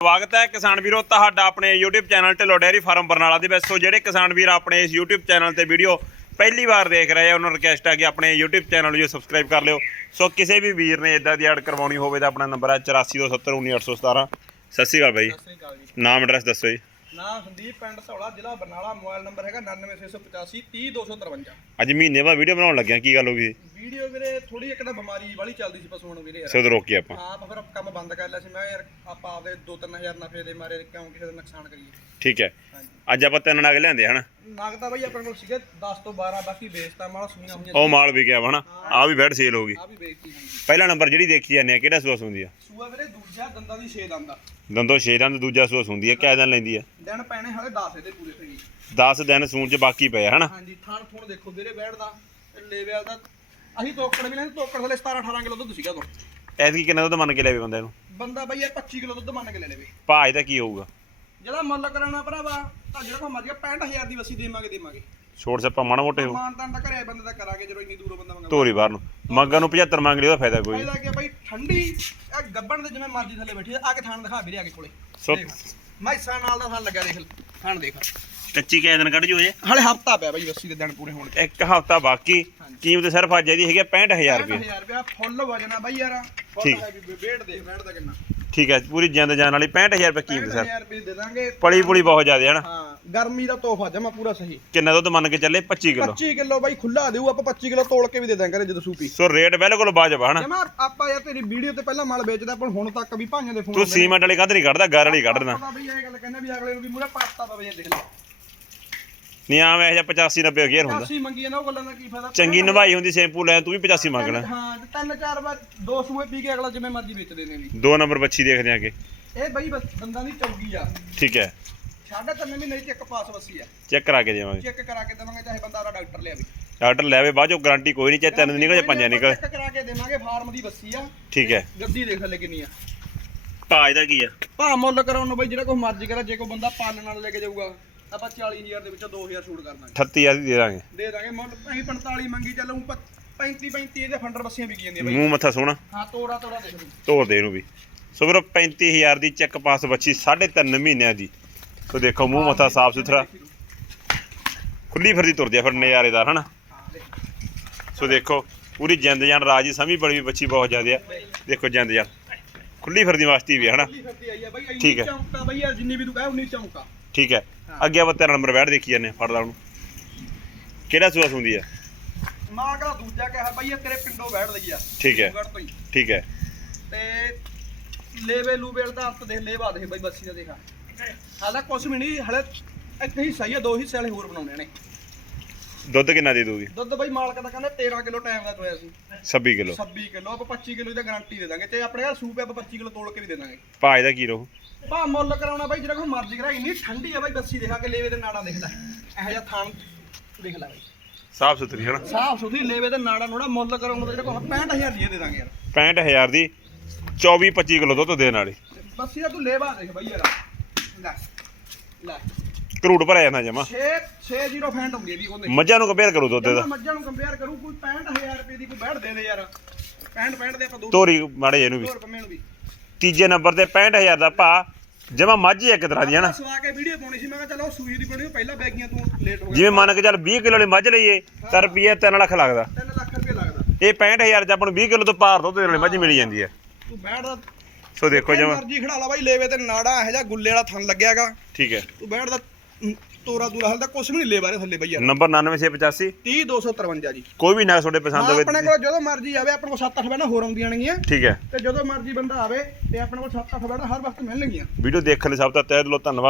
ਸਵਾਗਤ ਹੈ ਕਿਸਾਨ ਵੀਰੋ ਤੁਹਾਡਾ ਆਪਣੇ YouTube channel Dhillon dairy farm Barnala ਦੇ ਵਿੱਚ। ਸੋ ਜਿਹੜੇ ਕਿਸਾਨ ਵੀਰ ਆਪਣੇ ਇਸ YouTube ਚੈਨਲ ਤੇ ਵੀਡੀਓ ਪਹਿਲੀ ਵਾਰ ਦੇਖ ਰਹੇ ਆ ਉਹਨਾਂ ਨੂੰ ਰਿਕਵੈਸਟ ਹੈ ਕਿ ਆਪਣੇ YouTube ਚੈਨਲ ਨੂੰ ਸਬਸਕ੍ਰਾਈਬ ਕਰ ਲਿਓ। ਸੋ ਕਿਸੇ ਵੀ ਵੀਰ ਨੇ ਇਦਾਂ ਦੀ ਐਡ ਕਰਵਾਉਣੀ ਹੋਵੇ ਤਾਂ ਆਪਣਾ ਨੰਬਰ ਹੈ 8427191817 ਸਤਿ ਸ਼੍ਰੀ ਅਕਾਲ ਬਾਈ। ਸਤਿ ਸ੍ਰੀ ਅਕਾਲ ਜੀ। ਨਾਮ ਐਡਰੈਸ ਦੱਸੋ ਜੀ। ਨਾਮ ਸੰਦੀਪ ਪਿੰਡ ਸੌਲਾ ਜ਼ਿਲ੍ਹਾ ਬਰਨਾਲਾ ਮੋਬਾਈਲ ਨੰਬਰ ਹੈਗਾ 99685 30253 ਅੱਜ ਮਹੀਨੇ ਬਾਅਦ ਵੀਡੀਓ ਬਣਾਉਣ ਲੱਗਿਆ ਕੀ ਗੱਲ ਹੋ ਗਈ? ਵੀਰੇ ਥੋੜੀ ਇੱਕ ਤਾਂ ਬਿਮਾਰੀ ਵਾਲੀ ਚੱਲਦੀ ਸੀ ਪਸ਼ੂਆਂ ਨੂੰ ਵੀਰੇ ਯਾਰ। ਸੋ ਤੋਂ ਰੋਕੀ ਆਪਾਂ। ਹਾਂ ਆਪਾਂ ਫਿਰ ਕੰਮ ਬੰਦ ਕਰ ਲਿਆ ਸੀ। ਮੈਂ ਕਿਹਾ ਯਾਰ ਆਪਾਂ ਆਪਦੇ 2-3000 ਨਫੇ ਦੇ ਮਾਰੇ ਕਿਉਂ ਕਿਸੇ ਦਾ ਨੁਕਸਾਨ ਕਰੀਏ? ਠੀਕ ਹੈ। ਹਾਂਜੀ। ਅੱਜ ਆਪਾਂ ਤਿੰਨ ਨਗ ਲਿਆਂਦੇ ਹਨ? ਨਗ ਤਾਂ ਬਈ ਆਪਣੇ ਕੋਲ ਸੀਗੇ 10 ਤੋਂ 12 ਬਾਕੀ ਵੇਚਤਾ ਮਾਲਾ ਸੁਈਆਂ ਹੋਈਆਂ ਉਹ ਮਾਲ ਵੀ ਗਿਆ ਹਨਾ? ਆ ਵੀ ਬੈਡ ਸੇਲ ਹੋ ਗਈ। ਆ ਵੀ ਵੇਚਤੀ ਹਾਂਜੀ ਪਹਿਲਾ ਨੰਬਰ ਜਿਹੜੀ ਦੇਖੀ ਜਾਂਦੇ ਆ ਕਿਹੜਾ ਸੂਸ ਹੁੰਦੀ ਆ? ਸੂਆ ਵੀਰੇ ਦੂਜਾ ਦੰਦਾਂ ਦੀ 6 ਦੰਦ ਆ। ਦੰਦੋ 6 ਦੰਦ ਦੂਜਾ ਸੂਸ ਹੁੰਦੀ ਆ ਕਿਆ ਦਿਨ ਲੈਂਦੀ ਆ? ਦਿਨ ਪੈਣੇ ਹਾਲੇ 10 ਇਹਦੇ ਪੂਰੇ ਸਹੀ 10 ਦਿਨ ਸੂਣ ਚ ਬਾਕੀ ਪਏ ਆ, ਹਨਾ? ਹਾਂਜੀ ਥਾਣ ਥੂਣ ਦੇਖੋ ਵੀਰੇ ਬੈਠਦਾ। ਲੇਵਲ ਦਾ ਅਸੀਂ ਤੋਕੜ ਵੀ ਲੈਂਦੇ ਤੋਕੜ ਥਲੇ 17 18 ਕਿਲੋ ਦੁੱਧ ਸੀਗਾ ਤੋਂ ਐਤਕੀ ਕਿੰਨਾ ਦੁੱਧ ਮੰਨ ਕੇ ਲੈਵੇ ਬੰਦੇ ਨੂੰ? ਬੰਦਾ ਬਈ ਇਹ 25 ਕਿਲੋ ਦੁੱਧ ਮੰਨ ਕੇ ਲੈ ਲਵੇ। ਭਾਅ ਇਹਦਾ ਕੀ ਹੋਊਗਾ? ਜਿਹੜਾ ਮੁੱਲ ਕਰਾਉਣਾ ਭਰਾਵਾ ਤਾਂ ਜਿਹੜਾ ਕੋ ਮਰਜ਼ੀ 65000 ਦੀ ਵਸੀ ਦੇਵਾਂਗੇ ਦੇਵਾਂਗੇ। ਛੋੜ ਸੱਪਾ ਮਾੜਾ ਮੋਟੇ ਹੋ ਮਾਨ ਤਾਂ ਘਰੇ ਬੰਦੇ ਦਾ ਕਰਾਂਗੇ ਜਦੋਂ ਇੰਨੀ ਦੂਰੋਂ ਬੰਦਾ ਮੰਗਵਾ ਧੋਰੀ ਬਾਹਰ ਨੂੰ। ਮੰਗਾਂ ਨੂੰ 75 ਮੰਗ ਲਈ ਉਹਦਾ ਫਾਇਦਾ ਕੋਈ ਫਾਇਦਾ ਕਿ ਬਈ? ਠੰਡੀ ਇਹ ਗੱਬਣ ਦੇ ਜਿਵੇਂ ਮਰਜ਼ੀ ਥੱਲੇ ਬੈਠੀ ਆ ਕੇ ਥਾਣ ਦਿਖਾ ਵੀਰੇ ਆ ਕੇ ਕੋਲੇ। ਸੋ ਮੈਸਾਂ ਨਾਲ ਦਾ ਥਾਣ ਲੱਗਿਆ ਦੇਖ। ਥਾਣ ਦੇਖ। ਕੱਚੀ ਕਿਆ ਦਿਨ ਕੱਢ ਜੋ ਹਾਲੇ ਹਫਤਾ ਪਿਆ ਬਈ ਵਸੀ ਦੇ ਦਿਨ ਪੂਰੇ ਹੋਣ ਤੇ। ਇੱਕ ਹਫਤਾ ਬਾਕੀ ਕੀਮਤ ਸਿਰਫ ਅੱਜ ਦੀ ਹੈਗੀ ਆ 65000 ਰੁਪਏ। 65000 ਰੁਪਇਆ ਫੁੱਲ ਵਜਨ ਆ ਬਈ ਯਾਰ। ਫੁੱਲ ਠੀਕ। ਹੈ ਵੀ ਵੇਟ ਦੇਖ ਬੈਠ ਦਾ ਕਿੰਨਾ। ਠੀਕ ਹੈ ਪੂਰੀ ਜਿੰਦ ਜਾਨ ਵਾਲੀ 65000 ਰੁਪਏ ਕੀਮਤ ਸਰ। 65000 ਰੁਪਏ ਦੇ ਦਾਂਗੇ। ਪਲੀ ਪੁਲੀ ਬਹੁਤ ਜ਼ਿਆਦਾ ਹਨਾ ਹਾਂ ਗਰਮੀ ਦਾ ਤੋਹਫਾ ਜਮਾ ਪੂਰਾ ਸਹੀ। ਕਿੰਨਾ ਦੁੱਧ ਮੰਨ ਕੇ ਚੱਲੇ? 25 ਕਿਲੋ। 25 ਕਿਲੋ ਬਾਈ ਖੁੱਲਾ ਦੇਊ ਆਪਾਂ 25 ਕਿਲੋ ਤੋਲ ਕੇ ਵੀ ਦੇ ਦਾਂਗੇ ਜਦੋਂ ਸੂਪੀ। ਸੋ ਰੇਟ ਬਿਲਕੁਲ ਵਾਜਬ ਆ ਹਨਾ? ਜਮਾ ਆਪਾਂ ਯਾਰ ਤੇਰੀ ਵੀਡੀਓ ਤੇ ਪਹਿਲਾਂ ਮਾਲ ਵੇਚਦਾ ਪਰ ਹੁਣ ਤੱਕ ਵੀ ਭਾਈਆਂ ਦੇ ਫੋਨ ਤੂੰ ਸੀਮੈਂਟ ਵਾਲੀ ਕੰਧ ਨਹੀਂ ਕੱਢਦਾ ਗਾਰ ਵਾਲੀ ਕੱਢ ਦੇਣਾ। ਪਤਾ ਬਈ ਇਹ ਗੱਲ ਕਹਿੰਦੇ ਵੀ ਅਗਲੇ ਨੂੰ ਵੀ ਮੂਰੇ ਪਾਸਤਾ ਪਵੇ ਦੇਖ ਲੈ। ਨਹੀਂ ਆਵੇਂ ਇਹ 85 90 ਗੇਅਰ ਹੁੰਦਾ। ਅਸੀਂ ਮੰਗੀ ਨਾ ਉਹ ਗੱਲਾਂ ਦਾ ਕੀ ਫਾਇਦਾ? ਚੰਗੀ ਨਵਾਈ ਹੁੰਦੀ ਸ਼ੈਂਪੂ ਲੈ ਤੂੰ ਵੀ 85 ਮੰਗਣਾ ਹਾਂ ਤੇ ਤਿੰਨ ਚਾਰ ਵਾਰ ਦੋ ਸੂਏ ਪੀ ਕੇ ਅਗਲਾ ਜਿਵੇਂ ਮਰਜ਼ੀ ਵੇਚਦੇ ਨੇ ਵੀ। ਦੋ ਨੰਬਰ ਬੱਚੀ ਦੇਖਦੇ ਆਂਗੇ। ਇਹ ਬਈ ਬਸ ਦੰਦਾਂ ਦੀ ਚੌਗੀ ਆ। ਠੀਕ ਹੈ। ਸਾਢੇ ਤਿੰਨ ਮਹੀਨੇ ਚ ਇੱਕ ਪਾਸ ਵਸੀ ਆ। ਚੈੱਕ ਕਰਾ ਕੇ ਦੇਵਾਂਗੇ। ਚੈੱਕ ਕਰਾ ਕੇ ਦੇਵਾਂਗੇ ਚਾਹੇ ਬੰਦਾ ਉਹਦਾ ਡਾਕਟਰ ਲਿਆਵੇ। ਡਾਕਟਰ ਲੈਵੇ ਬਾਅਦ ਚੋਂ ਗਾਰੰਟੀ ਕੋਈ ਨਹੀਂ ਚਾਹੇ ਤਿੰਨ ਦਿਨ ਨਿਕਲ ਜਾਂ ਪੰਜਾਂ ਨਿਕਲ ਚੈੱਕ ਕਰਾ ਕੇ ਦੇਵਾਂਗੇ ਫਾਰਮ ਦੀ ਵਸੀ ਆ। ਠੀਕ ਹੈ। ਗੱਦੀ ਦੇਖ ਲੈ ਕਿੰਨੀ ਆ। ਭਾਅ ਇਹਦਾ ਕੀ ਆ? ਭਾ ਮੁੱਲ ਕਰਾਉਣ ਨੂੰ ਬਈ ਜਿਹੜਾ ਕੋਈ ਮਰਜ਼ੀ ਕਰਾ ਜੇ ਕੋਈ ਬੰਦਾ ਪਾਲਣ ਨਾਲ ਲੈ ਕੇ ਜਾਊਗਾ। ਆਪਾਂ 40000 ਦੇ ਵਿੱਚੋਂ 2000 ਛੂਟ ਕਰ ਦਾਂਗੇ 38000 ਦੀ ਦੇ ਦਾਂਗੇ। ਦੇ ਦਾਂਗੇ ਮੁੱਲ ਅਸੀਂ 45 ਮੰਗੀ ਚੱਲੂ 35 35 ਇਹਦੇ ਫੰਡਰ ਬੱਸੀਆਂ ਵਿਕੀ ਜਾਂਦੀਆਂ ਬਈ। ਮੂੰਹ ਮੱਥਾ ਸੋਹਣਾ। ਹਾਂ ਤੋੜਾ ਤੋੜਾ ਦੇਖ ਲਓ ਤੋੜ ਦੇ ਇਹਨੂੰ ਵੀ। ਸੋ ਵੀਰੋ 35000 ਦੀ ਚੈੱਕ ਪਾਸ ਬੱਚੀ 3.5 ਮਹੀਨਿਆਂ ਦੀ। ਸੋ ਦੇਖੋ ਮੂੰਹ ਮੱਥਾ ਸਾਫ਼ ਸੁਥਰਾ। ਖੁੱਲੀ ਫਿਰਦੀ ਤੁਰਦੀ ਆ ਫਿਰ ਨਜ਼ਾਰੇਦਾਰ ਹਨਾ? ਸੋ ਦੇਖੋ ਪੂਰੀ ਜਿੰਦ ਜਾਨ ਰਾਜੀ ਸਮੀ ਬੜੀ ਬੱਚੀ ਬਹੁਤ ਜ਼ਿਆਦਾ ਆ। ਦੇਖੋ ਜਿੰਦ ਜਾਨ। ਖੁੱਲੀ ਫਿਰਦੀ ਵਾਸਤੀ ਵੀ ਹਨਾ? ਠੀਕ ਹੈ। ਚੌਂਕਾ ਬਈ ਜਿੰਨੀ ਵੀ ਤੂੰ ਕਹੇ ਉਨੀ ਚੌਂਕਾ। ਠੀਕ ਹੈ। ਅੱਗੇ ਆਪਾਂ ਤੇਰਾ ਨੰਬਰ ਬੈਠ ਦੇਖੀ ਜਾਂਦੇ ਆ, ਫੜ ਲਾ ਉਹਨੂੰ। ਕਿਹੜਾ ਸੂਸ ਹੁੰਦੀ ਆ? ਮਾਂ ਕਾ ਦੂਜਾ ਕਿਹਾ ਬਈ ਇਹ ਤੇਰੇ ਪਿੰਡੋਂ ਬੈਠ ਲਈ ਆ। ਠੀਕ ਹੈ। ਤੋਂ ਹੀ ਠੀਕ ਹੈ। ਤੇ ਲੇਵੇ ਲੂਵੇਲ ਦਾ ਅੰਤ ਦੇਖ ਲੇਵਾ ਦੇਖ ਬਈ ਬੱਸੀ ਦਾ ਦੇਖਾ। ਹਾਲਾ ਕੁਛ ਵੀ ਨਹੀਂ ਹਲੇ ਇੱਕ ਹਿੱਸਾ ਹੀ ਆ ਦੋ ਹਿੱਸੇ ਵਾਲੇ ਹੋਰ ਬਣਾਉਣੇ ਨੇ। ਦੁੱਧ ਕਿੰਨਾ ਦੇ ਦੂਗੀ ਦੁੱਧ ਬਈ ਮਾਲਕ ਦਾ ਕਹਿੰਦਾ 13 ਕਿਲੋ ਟਾਈਮ ਦਾ ਦੋਇਆ ਸੀ। 26 ਕਿਲੋ। 26 ਕਿਲੋ ਆਪਾਂ 25 ਕਿਲੋ ਦੀ ਗਾਰੰਟੀ ਦੇ ਦਾਂਗੇ। ਤੇ ਆਪਣੇ ਘਰ ਸੂਪ ਆਪਾਂ 25 ਕਿਲੋ ਤੋਲ ਕੇ ਵੀ ਦੇ ਦਾਂਗੇ। ਭਾਅ ਇਹਦਾ ਕੀ ਰਹੂ? ਭਾ ਮੁੱਲ ਕਰਾਉਣਾ ਬਾਈ ਜਿਹੜਾ ਕੋਈ ਮਰਜ਼ੀ ਕਰਾ ਇੰਨੀ ਠੰਡੀ ਆ ਬਾਈ ਬੱਸੀ ਦੇਖਾ ਕੇ ਲੇਵੇ ਦੇ ਨਾੜਾ ਦੇਖਦਾ। ਇਹੋ ਜਿਹਾ ਥਾਨ ਦੇਖ ਲੈ ਬਾਈ। ਸਾਫ਼ ਸੁਥਰੀ ਹਨਾ? ਸਾਫ਼ ਸੁਥਰੀ ਲੇਵੇ ਦੇ ਨਾੜਾ ਨੋੜਾ ਮੁੱਲ ਕਰਾਉਣਾ ਤਾਂ ਜਿਹੜਾ ਕੋਈ 65000 ਦੀ ਦੇ ਦਾਂਗੇ ਯਾਰ। 65000 ਦੀ 24 25 ਕਿਲੋ ਦੁੱਧ ਦੇਣ ਵਾਲੀ। ਤੇ ਬੱਸੀ ਦਾ ਤੂੰ ਲੇਵਾ ਦੇਖ ਬਾਈ ਯਾਰ। ਲੈ ਲੈ। ਕਰੂੜ ਭਰਿਆ ਜਾਂਦਾ ਜਮਾ। 6 60 ਫੈਂਟ ਹੁੰਦੀ ਇਹਦੀ ਉਹਦੇ। ਮੱਝਾਂ ਨੂੰ ਕੰਪੇਅਰ ਕਰੋ ਦੁੱਧ ਦਾ ਮੱਝਾਂ ਨੂੰ ਕੰਪੇਅਰ ਕਰੂ ਕੋਈ 65000 ਰੁਪਏ ਦੀ ਕੋਈ ਬੈਠ ਦੇ ਦੇ ਯਾਰ। 65 65 ਦੇ ਆਪਾਂ ਦੋ ਤੋਰੀ ਮਾੜੇ ਇਹਨੂੰ ਵੀ। ਹੋਰ ਪੰਮੇ ਨੂੰ ਵੀ। ਤੀਜੇ ਨੰਬਰ ਤੇ 65000 ਦਾ ਭਾਅ ਜਮਾ ਮੱਝ ਇੱਕ ਤਰ੍ਹਾਂ ਦੀ ਹੈ ਨਾ। ਸਵਾ ਕੇ ਵੀਡੀਓ ਪਾਉਣੀ ਸੀ ਮੈਂ ਕਿਹਾ ਚਲੋ ਸੂਈ ਦੀ ਬਣੀ ਪਹਿਲਾਂ ਬੈਗੀਆਂ ਤੂੰ ਲੇਟ ਹੋ ਗਿਆ। ਜਿਵੇਂ ਮੰਨ ਕੇ ਚੱਲ 20 ਕਿਲੋ ਵਾਲੀ ਮੱਝ ਲਈਏ ਤਾਂ ਰੁਪਈਆ 3 ਲੱਖ ਲੱਗਦਾ। 3 ਲੱਖ ਰੁਪਏ ਲੱਗਦਾ। ਇਹ 65000 ਚ ਆਪਾਂ ਨੂੰ 20 ਕਿਲੋ ਤੋਂ ਪਾਰ ਦੁੱਧ ਵਾਲੀ ਮੱਝ ਮਿਲ ਜਾਂਦੀ ਹੈ। ਤੂੰ ਬੈਠ ਦਾ ਸੋ ਦੇਖੋ ਜਮਾ। ਮਰਜ਼ੀ ਖੜਾ ਲਾ ਬਾਈ ਲੇਵੇ ਤੇ ਨਾੜਾ ਇਹੋ ਜਿਹਾ ਗੁੱਲੇ ਵਾਲਾ ਥਣ ਲੱਗਿਆਗਾ ਠੀਕ ਹੈ। ਤੂੰ ਬੈਠ ਦਾ ਤੋਰਾ ਦੂਰਾ ਹਲਦਾ ਕੁਛ ਵੀ ਨਹੀਂ ਲੈ ਬਾਰੇ ਥੱਲੇ ਬਈ ਯਾਰ। ਨੰਬਰ 99685 30253 ਜੀ। ਕੋਈ ਵੀ ਨਾ ਤੁਹਾਡੇ ਪਸੰਦ ਹੋਵੇ। ਆਪਣੇ ਕੋਲ ਜਦੋਂ ਮਰਜ਼ੀ ਆਵੇ ਆਪਣੇ ਕੋਲ 7-8 ਬੈਣਾ ਹੋਰ ਆਉਂਦੀਆਂ ਨੇਗੀਆਂ। ਠੀਕ ਹੈ। ਤੇ ਜਦੋਂ ਮਰਜ਼ੀ ਬੰਦਾ ਆਵੇ ਤੇ ਆਪਣੇ ਕੋਲ 7-8 ਬੈਣਾ ਹਰ ਵਕਤ ਮਿਲਣਗੀਆਂ। ਵੀਡੀਓ ਦੇਖਣ ਲਈ ਸਭ ਤੋਂ ਤਹਿ ਦਿਲੋਂ ਧੰਨਵਾਦ।